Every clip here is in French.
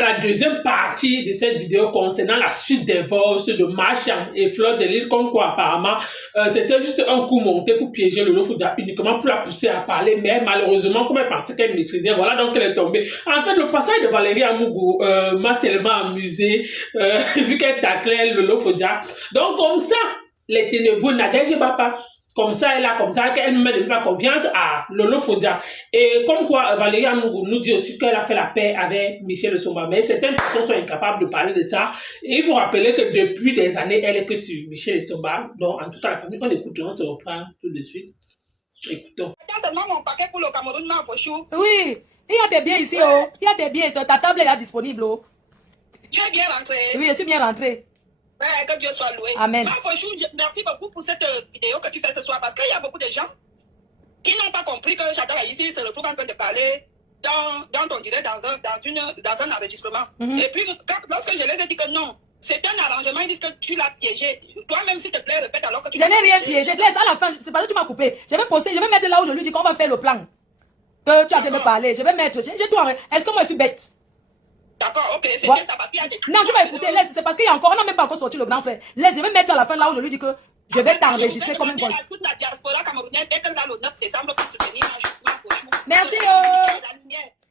c'est la deuxième partie de cette vidéo concernant la suite des divorces de Marchand et Fleur de Lys, comme quoi apparemment c'était juste un coup monté pour piéger Lolo Foja uniquement pour la pousser à parler, mais malheureusement comme elle pensait qu'elle maîtrisait, voilà donc elle est tombée. En fait, le passage de Valérie Amougou m'a tellement amusé vu qu'elle taclait Lolo Foja. Donc comme ça, les ténébreux Nadège Bapa. Comme ça, qu'elle met de la confiance à Lolo Foja. Et comme quoi, Valérie Amougou nous dit aussi qu'elle a fait la paix avec Michel Somba. Mais certaines personnes sont incapables de parler de ça. Et il faut rappeler que depuis des années, elle est que sur Michel Somba. Donc, en tout cas, la famille, on écoute, on se reprend tout de suite. Écoutons. Seulement mon paquet pour le Cameroun, ma chou. Oui, il y a des biens ici, oh. Il y a des biens. Ta table est là disponible, oh. Tu es bien rentré? Oui, je suis bien rentré. Ouais, que Dieu soit loué. Amen. Merci beaucoup pour cette vidéo que tu fais ce soir parce qu'il y a beaucoup de gens qui n'ont pas compris que Chadala ici se retrouve en train de parler dans ton direct dans un enregistrement. Et puis, lorsque je les ai dit que non, c'est un arrangement, ils disent que tu l'as piégé. Toi-même, s'il te plaît, répète alors que tu l'as piégé. Je n'ai rien piégé. Laisse à la fin, c'est parce que tu m'as coupé. Je vais poster, je vais mettre là où je lui dis qu'on va faire le plan. Que tu as de me parler. Je vais mettre. Est-ce que moi je suis bête? D'accord, ok, c'est bien ça parce qu'il y a des... Non, tu vas écouter, laisse, c'est parce qu'il y a encore, on n'a même pas encore sorti le grand frère. Laisse, je vais mettre à la fin là où je lui dis que je vais t'enregistrer comme un boss. Toute la diaspora camerounaise d'être là le 9 décembre pour soutenir ma Fochou. Merci,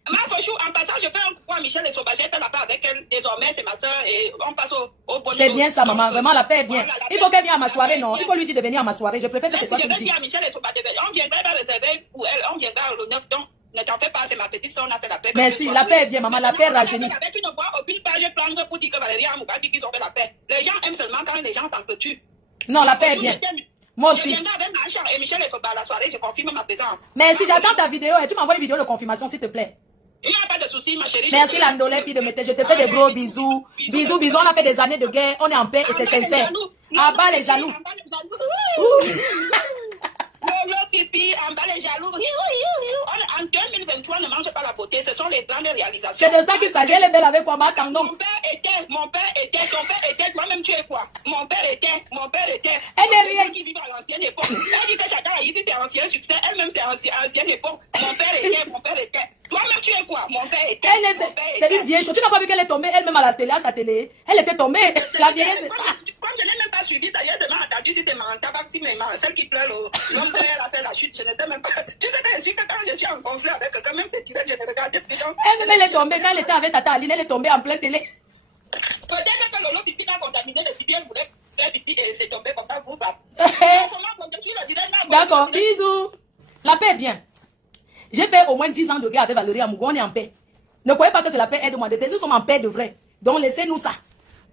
Ma Fochou, en passant, je fais un coucou à Michel et Soba, j'ai fait la paix avec elle, désormais c'est ma soeur et on passe au bon. C'est bien ça, maman, vraiment la paix est bien. Il faut qu'elle vienne à ma soirée, non? Il faut lui dire de venir à ma soirée, je préfère que c'est toi qui me dis. Je vais dire à Michel et Soba, on viendra réserver pour elle, on viendra le 9, donc ne t'en fais pas, c'est ma petite soeur, on a fait la paix. Merci, la paix est bien, maman, la paix rajeunit. Tu ne vois aucune page plante pour dire que Valérie Amougou dit qu'ils ont fait la paix. Les gens aiment seulement quand les gens s'entretuent. Non, la paix est bien. Moi aussi. Je viendrai avec Marchand et Michel et Soba à la soirée, je confirme ma présence. Merci, j'attends ta vidéo et tu m'envoies une vidéo de confirmation, s'il te plaît. Il n'y a pas de souci, ma chérie. Merci, Landolé, fille de Mété. Je te fais des gros bisous. Bisous, bisous. On a fait des années de guerre. On est en paix et c'est sincère. En bas les jaloux. Lolo pipi, en bas les jaloux. En 2023, on ne mange pas la beauté. Ce sont les grandes réalisations. C'est de ça qu'il s'agit. Elle est belle avec quoi, ma Kandong. Mon père était, ton père était, toi-même tu es quoi? Mon père était. Elle n'est rien. Qui vit à l'ancienne époque. Elle dit que chacun a ici c'est ancien succès. Elle-même c'est ancienne époque. Mon père était. Toi-même tu es quoi? Mon père était. C'est une vieille chose. Tu n'as pas vu qu'elle est tombée elle-même à la télé, à sa télé. Elle était tombée. La vieille, c'est ça. Comme je n'ai même pas suivi, ça vient de entendu si c'est ma tabac, si celle qui pleure, l'homme elle a fait la chute, je ne sais même pas. Tu sais que je suis que quand je suis en conflit avec quelqu'un, même c'est direct, je ne regarde plus. Elle est tombée quand elle était avec Tata Aline, elle est tombée en pleine télé. Peut-être que Lolo Pipi a contaminé le pipi, elle voulait faire pipi et c'est tombé comme ça, vous D'accord, bisous. La paix est bien. J'ai fait au moins 10 ans de guerre avec Valérie Amougou, on est en paix. Ne croyez pas que c'est la paix aide-moi à détester, nous sommes en paix de vrai. Donc laissez-nous ça.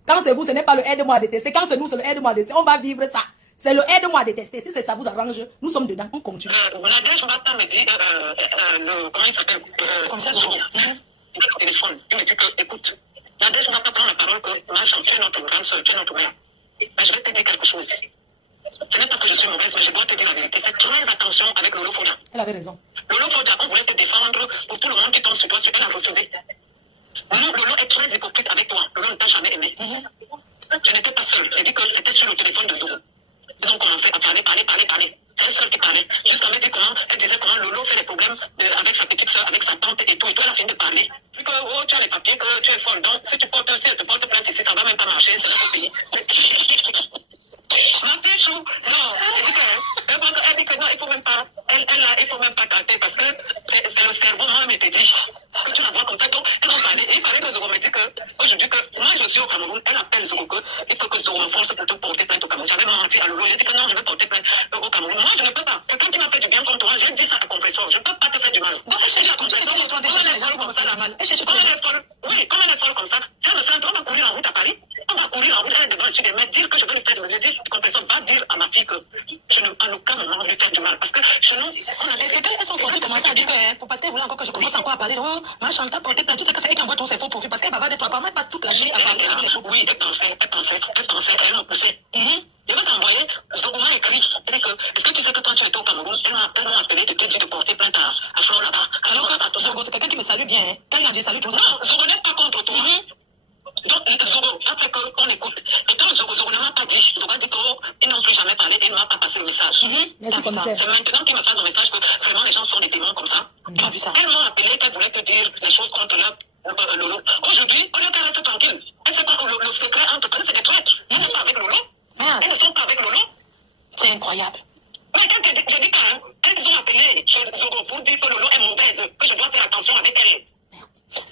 Quand c'est vous, ce n'est pas le aide-moi à détester. Quand c'est nous, c'est le aide-moi à détester. On va vivre ça. C'est le aide-moi à détester. Si ça vous arrange, nous sommes dedans. On continue. Nadège Bata me dit, comment il s'appelle comme ça, au téléphone. Il me dit que, écoute, Nadège Bata prend la parole que Marchand, tu es notre grande soeur, tu es notre mère. Mais je vais te dire quelque chose. Ce n'est pas que je suis mauvaise, mais je dois te dire la vérité. Fais très attention avec Lolo Foja. Elle avait raison. Lolo Foja, on voulait te défendre pour tout le monde qui tombe sur toi, elle a refusé. Non, Lolo est très hypocrite avec toi. Lolo ne t'a jamais aimé. Je n'étais pas seule. Elle dit que c'était sur le téléphone de Zogo. Ils ont commencé à parler. C'est elle seule qui parlait. Jusqu'à me dire elle disait comment Lolo fait des problèmes avec sa petite soeur, avec sa tante et tout. Et toi, elle a fini de parler. Puis que, oh, tu as les papiers, que tu es folle. Donc, si elle te porte plainte ici, ça va même pas marcher. C'est notre pays. Ma pécho, non, elle dit que non, il faut même pas tenter parce que c'est le cerveau, moi, elle dit que tu la vois comme ça, donc elle va parler. Il fallait que Zogo me dise que, aujourd'hui, que moi, je suis au Cameroun, elle appelle Zogo que il faut que Zogo me force pour te porter plainte au Cameroun. J'avais menti à Lolo, j'ai dit que non, je vais porter plainte au Cameroun. Moi, je ne peux pas. Que quand tu m'as fait du bien contre toi, j'ai dit ça à compresseur, je ne peux pas te faire du mal. Donc, elle cherche à compresseur, oui, comme elle est folle comme ça, si elle me fait un peu, on va courir en route à Paris, on va courir en route, elle est devant le sud, mais dire que je vais lui faire de dire, compresseur va dire à ma fille que je ne, en aucun moment, lui faire du mal. Parce que chez nous, on a... C'est qu'elles sont sorties commencer à dire que, parce qu'elle voulait encore que je commence encore à parler, oh, Marchand t'a porté plainte, tu sais que c'est elle qui envoie tous ses faux profils, parce qu'elle va avoir des fois, elle passe toute la nuit à parler avec les faux profils. Oui, elle pensait, elle m'a poussé. Je vais t'envoyer, Zogo m'a écrit, elle dit que, est-ce que tu sais que quand tu étais au Cameroun, elle m'a appelé de te dire de porter plainte à Flore là-bas. Alors que Zogo, c'est quelqu'un qui me salue bien, hein. Quand il a dit salut, tout ça. Non, Zogo n'est pas contre toi. Donc, Zogo, après qu'on écoute, et quand Zogo ne m'a pas dit, Zogo a dit qu'ils n'ont plus jamais parlé, il ne m'a pas passé le message. Merci, commissaire. C'est maintenant qu'il me passe le message que vraiment les gens sont des témoins comme ça. Tu as vu ça? Elles m'ont appelé qu'elles voulaient te dire les choses contre Lolo. aujourd'hui, on est qu'à rester tranquille. Elle sait pas le secret entre elles, c'est des traîtres. Ils ne sont pas avec Lolo. Elles ne sont pas avec Lolo. C'est incroyable. Mais quand je dis pas, elles ont appelé Zogo pour dire que Lolo est mauvaise, que je dois faire attention avec elle.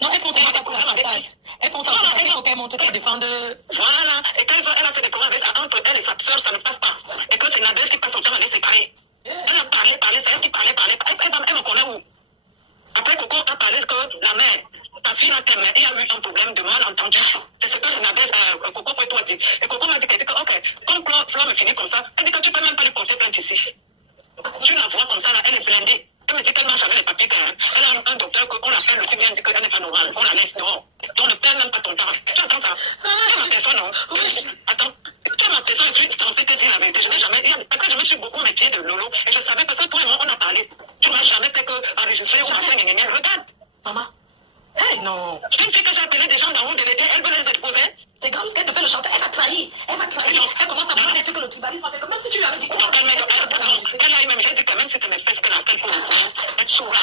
Non, elles font ça pour la façade. Elles font ça aussi parce qu'il faut qu'elles montrent qu'elles défendent. Voilà. Et quand elle a fait des problèmes entre elle et sa soeur, ça ne passe pas. Et que c'est Nadège qui passe son temps à les séparer. Elle a parlé, c'est elle qui parlait. Elle me connaît où? Après, Coco a parlé que la mère, ta fille a eu un problème de malentendu. C'est ce que Nadège, Coco peut toi dire. Et Coco m'a dit que, ok, comme Flo me finit comme ça, elle dit que tu peux même pas lui porter plainte ici. Tu la vois comme ça, là, elle est blindée. Elle me dit qu'elle marche avec les papiers. Elle a un docteur qu'on l'appelle aussi bien dit qu'elle n'est pas normale. On la laisse dehors. On ne perd même pas ton temps. Tu entends ça? Tu es ma personne, non? Attends. Tu es ma personne, je suis censée te dire la vérité. Je n'ai jamais dit. Parce que je me suis beaucoup méfiée de Lolo. Et je savais parce que toi et moi, on a parlé. Tu ne m'as jamais fait enregistrer ou machin, regarde. Maman. Hey, non. Une fille que j'ai appelé des gens dans le DVD, elle veut les exposer. C'est comme ce qu'elle te fait le chanter. Elle m'a trahi. Elle m'a trahi. Elle commence à parler des trucs que le tribalisme a fait. Comme si tu lui avais dit quoi. Elle a même, j'ai dit quand même, si tu me fais ce qu'elle a fait pour elle saura.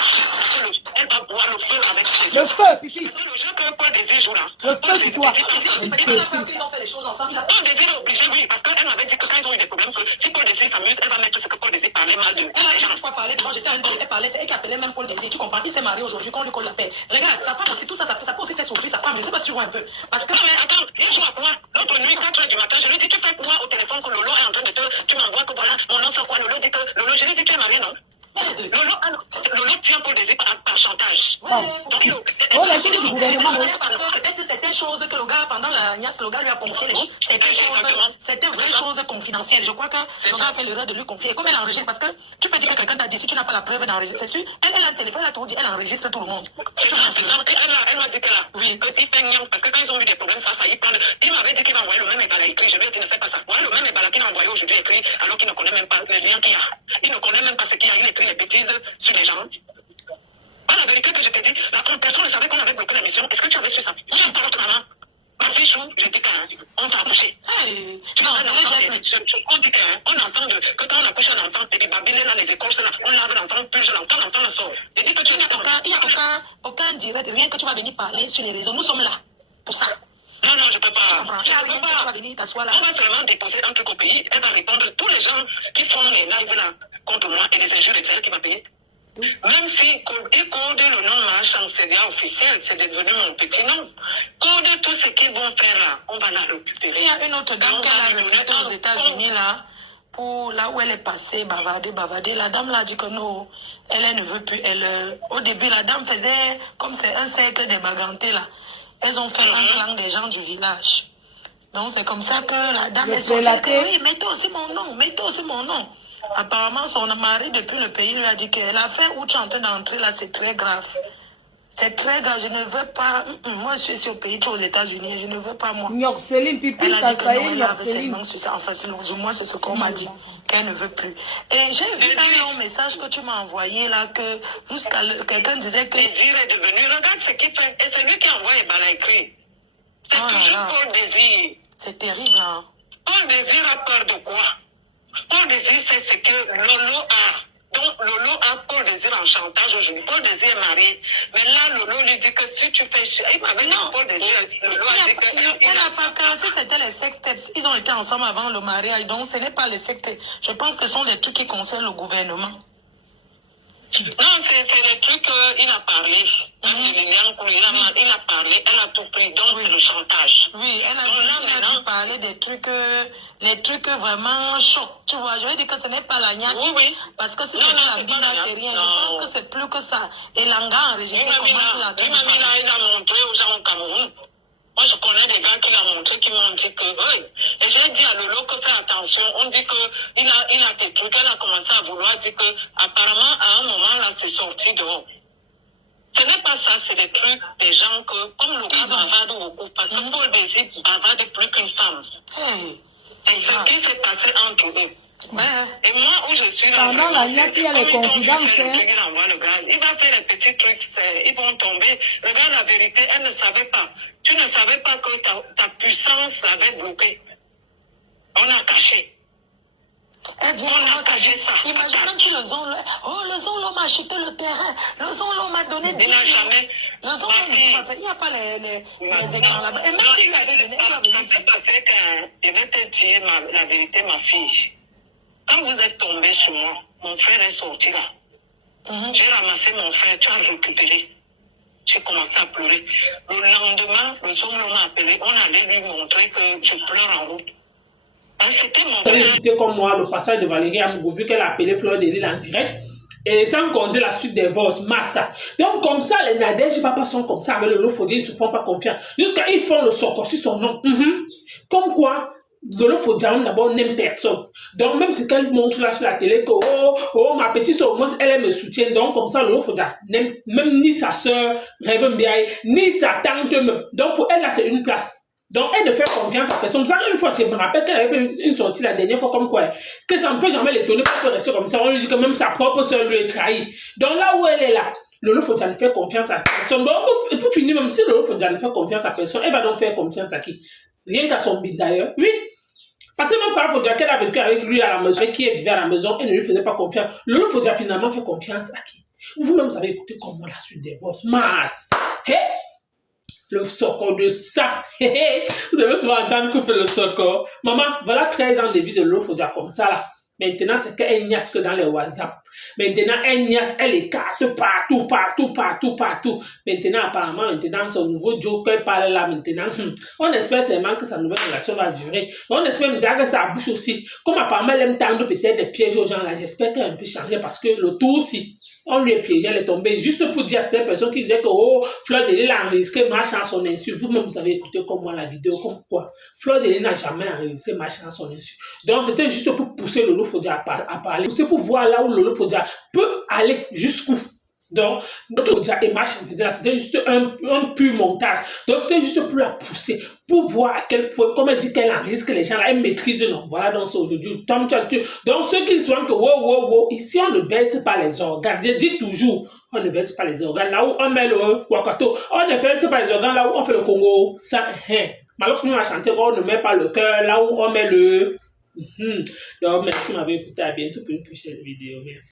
Elle va boire le feu avec ses Le feu, pipi. Le jeu que Paul Désir joue là. Le feu, c'est toi. Ils ont fait les choses ensemble. Paul Désir est obligé, oui, parce qu'elle m'avait dit que quand ils ont eu des problèmes, que si Paul Désir s'amuse, elle va mettre ce que Paul Désir parlait mal de. Elle a une fois parlé devant, j'étais à une elle parlait, c'est elle qui appelait même Paul Désir. Tu comprends? Il s'est marié aujourd'hui, qu'on lui colle la paix. Regarde, sa femme aussi, tout ça, ça peut aussi faire souffrir sa femme. Je sais pas si tu vois un peu. Parce que. Non, mais attends, il joue à quoi? L'autre nuit, 4h du matin, je lui dis, tu fais quoi au téléphone que Lolo est en train de te. Tu m'envoies que voilà, mon nom c'est quoi? Lolo dit que. Lolo, je lui dis, tu es marié, non? Lolo tient Paul Désir par chantage. Oh, la chose du gouvernement. Parce que peut-être certaines choses que le gars, pendant la niasse, le gars lui a confié les choses. C'était vraies choses confidentielles. Je crois que le gars a fait l'erreur de lui confier. Et comme elle enregistre, parce que tu peux dire que quelqu'un t'a dit, si tu n'as pas la preuve d'enregistrer, c'est sûr. Elle a un téléphone, elle a tout dit, elle enregistre tout le monde. Elle m'a dit que là, oui, il fait niam, parce que quand ils ont eu des problèmes, ça a failli prendre. Il m'avait dit qu'il m'a envoyé le même ébala écrit. Je lui ai dit, ne fais pas ça. Moi, le même ébala qu'il m'a envoyé aujourd'hui écrit, alors qu'il ne connaît même pas le lien qu'il y a. Il ne connaît même pas ce qu'il y a. Il écrit les bêtises sur les gens. La vérité que je t'ai dit, personne ne savait qu'on avait bloqué la mission. Est-ce que tu avais su ça? Tu en parles à ta maman. Ma fille chou, j'ai dit qu'on t'a accouché. On dit qu'on entend que quand on accouche un enfant, et les babines là, les écorces là, on lave l'enfant, puis l'entends, l'enfant le sort. Et dit que tu il n'y a aucun direct, rien que tu vas venir parler sur les réseaux. Nous sommes là pour ça. Non, je ne peux pas. Tu vas venir t'asseoir là. On va seulement déposer un truc au pays. Elle va répondre. Tous les gens qui font les lives là contre moi et les injures, c'est elle qui va payer. Même si code le nom marche en CDA officiel, c'est devenu mon petit nom. Code tout ce qu'ils vont faire là, on va la récupérer. Il y a une autre dame qu'elle a recrutée aux États-Unis là, pour là où elle est passée, bavarder. La dame l'a dit que non, elle ne veut plus. Au début, la dame faisait comme c'est un cercle des bagantés là. Elles ont fait un clan des gens du village. Donc c'est comme ça que la dame est sortie. Oui, mettez aussi mon nom. Apparemment, son mari, depuis le pays, lui a dit que l'affaire où tu es en train d'entrer là, c'est très grave. C'est très grave, je ne veux pas. Moi, je suis ici au pays, tu es aux États-Unis, je ne veux pas, moi. Yorceline, pipi, ça y est, Yorceline. Enfin, moi, c'est ce qu'on m'a dit, qu'elle ne veut plus. Et j'ai vu un long message que tu m'as envoyé là, que quelqu'un disait que. Désir est devenu, regarde ce qu'il fait, et c'est lui qui envoie les balles écrites. C'est toujours Paul Désir. C'est terrible, hein. Paul Désir a peur de quoi? Paul Désir, c'est ce que Lolo a. Donc, Lolo a Paul Désir en chantage aujourd'hui. Paul Désir est marié. Mais là, Lolo lui dit que si tu fais... Il m'avait dit Paul Désir. Lolo a dit que... Elle n'a pas que... Si c'était les sextapes, ils ont été ensemble avant le mariage. Donc, ce n'est pas les sextapes. Je pense que ce sont des trucs qui concernent le gouvernement. Non, c'est les trucs qu'il a parlé. Il a parlé, elle a tout pris. Donc, c'est le chantage. Oui, elle a parlé des trucs... les trucs vraiment chocs, tu vois. Je vais dire que ce n'est pas la niasse. Oui. Parce que si c'était la bina, c'est rien. Je pense que c'est plus que ça. Et Langa a enregistré comment la il a montré aux gens au Cameroun. Moi, je connais des gars qui l'ont montré, qui m'ont dit que... Oui. Et j'ai dit à Lolo que fais attention. On dit qu'il a des trucs. Elle a commencé à vouloir dire que apparemment, à un moment, là, c'est sorti dehors. Ce n'est pas ça, c'est des trucs des gens que... Comme le gars bavarde beaucoup. Parce que Paul Désir bavarde plus qu'une femme. C'est ce qui s'est passé entre eux. Et moi, où je suis là... Pendant la niasse, il y a les confidences. Il va faire les petits trucs, ils vont tomber. Regarde la vérité, elle ne savait pas. Tu ne savais pas que ta puissance l'avait bloqué. On a caché. Elle vient, imagine même si le zone, l'homme a acheté le terrain, le zone, l'homme a donné 10 millions. Le zone, il n'y a pas les écrans là-bas. Et même s'il lui avait donné, il doit venir dire. Je vais te dire la vérité, ma fille. Quand vous êtes tombé sur moi, mon frère est sorti là. J'ai ramassé mon frère, tu as récupéré. J'ai commencé à pleurer. Le lendemain, le zone m'a appelé, on allait lui montrer que je pleure en route. C'était mon frère. Écoutez comme moi le passage de Valérie Amougou, vu qu'elle a appelé Fleur de Lille en direct. Et sans compter la suite des votes, massa. Donc, comme ça, les Nadège papa sont comme ça avec le Lofodé, ils ne se font pas confiance. Jusqu'à ils font le socor sur son nom. Comme quoi, le Lofodé, d'abord, n'aime personne. Donc, même si elle montre là sur la télé que, oh, ma petite soeur, moi, elle me soutient. Donc, comme ça, le Lofodé n'aime même ni sa soeur, Rêve Mbiaye, ni sa tante. Donc, pour elle, là, c'est une place. Donc, elle ne fait confiance à personne. Ça, une fois, je me rappelle qu'elle avait fait une sortie la dernière fois comme quoi, que ça ne peut jamais l'étonner pour rester comme ça. On lui dit que même sa propre soeur lui est trahie. Donc, là où elle est là, Lolo Fodia ne fait confiance à personne. Donc, pour finir, même si Lolo Fodia ne fait confiance à personne, elle va donc faire confiance à qui? Rien qu'à son bide d'ailleurs. Oui. Parce que même par Fodia, qu'elle a vécu avec lui à la maison, avec qui elle vivait à la maison, elle ne lui faisait pas confiance. Lolo Fodia finalement fait confiance à qui? Vous-même, vous avez écouté comment la suite des votes. Masse. Hey! Le socor de ça. Vous devez souvent entendre que fait le socor. Maman, voilà 13 ans de vie de l'eau, faut dire comme ça là. Maintenant, c'est qu'elle niasse que dans les WhatsApp. Maintenant, elle niasse, elle écarte partout. Maintenant, apparemment, maintenant, son nouveau joker parle là maintenant. On espère seulement que sa nouvelle relation va durer. On espère même que ça bouge aussi. Comme apparemment, elle aime tendre peut-être des pièges aux gens là. J'espère qu'elle peut changer parce que le tour aussi, on lui est piégé, elle est tombée juste pour dire à cette personne qui disait que Fleur de Lille a enregistré marche en son insu. Vous-même, vous avez écouté comme moi la vidéo, comme quoi Fleur de Lille n'a jamais enregistré marche en son insu. Donc, c'était juste pour pousser Lolo Fodia à parler. C'est pour voir là où Lolo Fodia peut aller jusqu'où. Donc, Lolo Fodia et marche en là, c'était juste un pur montage. Donc, c'était juste pour la pousser, pour voir à quel point, comme elle dit qu'elle enregistre, que les gens là, elle maîtrise, non. Voilà, donc c'est aujourd'hui. Donc, ceux qui disent que wow, ici, on ne baisse pas les organes. Je dis toujours, on ne baisse pas les organes. Là où on met le Wakato, on ne baisse pas les organes. Là où on fait le Congo, ça, malgré que nous allons chanter, on ne met pas le cœur. Là où on met le. Donc, merci de m'avoir écouté. À bientôt pour une prochaine vidéo. Merci.